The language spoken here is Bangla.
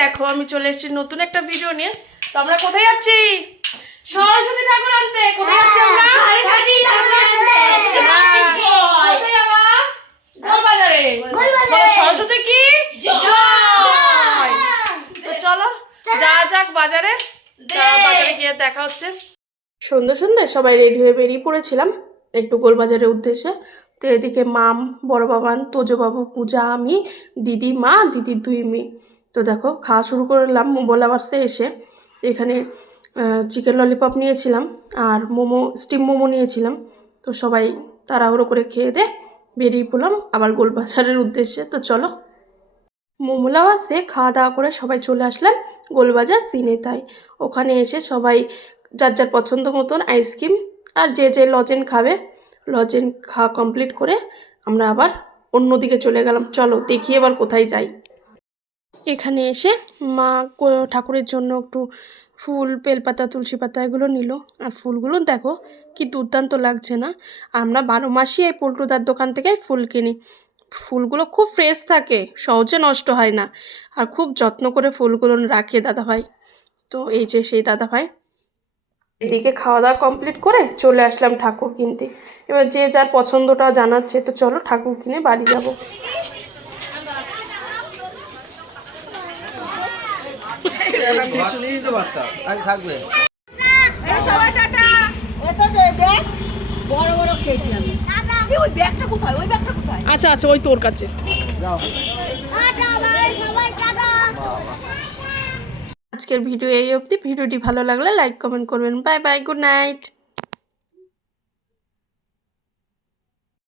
দেখো আমি চলে এসেছি নতুন একটা ভিডিও নিয়ে। তো আমরা কোথায় যাচ্ছি? সরস্বতী ঠাকুর আনতে। কোথায় যাচ্ছি আমরা? কোথায় যাবা? গোলবাজারে। সরস্বতী কি জয়। তো চলো যাওয়া যাক বাজারে। বাজারে গিয়ে দেখা হচ্ছে। সন্ধ্যে সন্ধ্যে সবাই রেডি হয়ে বেরিয়ে পড়েছিলাম একটু গোলবাজারের উদ্দেশ্যে। তো এদিকে মাম, বড় বাবান, তোজবাবু, পূজা, আমি, দিদি, মা, দিদির 2 মেয়ে। তো দেখো খাওয়া শুরু করলাম মোবাইল আবারসে এসে। এখানে চিকেন ললিপপ নিয়েছিলাম আর মোমো, স্টিম মোমো নিয়েছিলাম। তো সবাই তাড়াহুড়ো করে খেয়ে দে বেরিয়ে পড়লাম আবার গোলবাজারের উদ্দেশ্যে। তো চলো মোমোলা বাসে খাওয়া দাওয়া করে সবাই চলে আসলাম গোলবাজার সিনেতায়। ওখানে এসে সবাই যার যার পছন্দ মতন আইসক্রিম আর যে যে লজেন খাবে লজেন খাওয়া কমপ্লিট করে আমরা আবার অন্যদিকে চলে গেলাম। চলো দেখি এবার কোথায় যাই। এখানে এসে মা ঠাকুরের জন্য একটু ফুল, বেলপাতা, তুলসী পাতা এগুলো নিল। আর ফুলগুলো দেখো কি দুর্দান্ত লাগছে না? আমরা 12 মাসই এই পল্টুদার দোকান থেকে ফুল কিনি। ফুলগুলো খুব ফ্রেশ থাকে, সহজে নষ্ট হয় না, আর খুব যত্ন করে ফুলগুলো রাখে দাদাভাই। তো এই যে সেই দাদাভাই। এদিকে খাওয়া দাওয়া কমপ্লিট করে চলে আসলাম ঠাকুর কিনতে। এবার যে যার পছন্দটা জানাচ্ছে। তো চলো ঠাকুর কিনে বাড়ি যাব। আচ্ছা আচ্ছা ওই তোর কাছে। আজকের ভিডিও এই অবধি। ভিডিওটি ভালো লাগলে লাইক কমেন্ট করবেন। Bye bye, good night.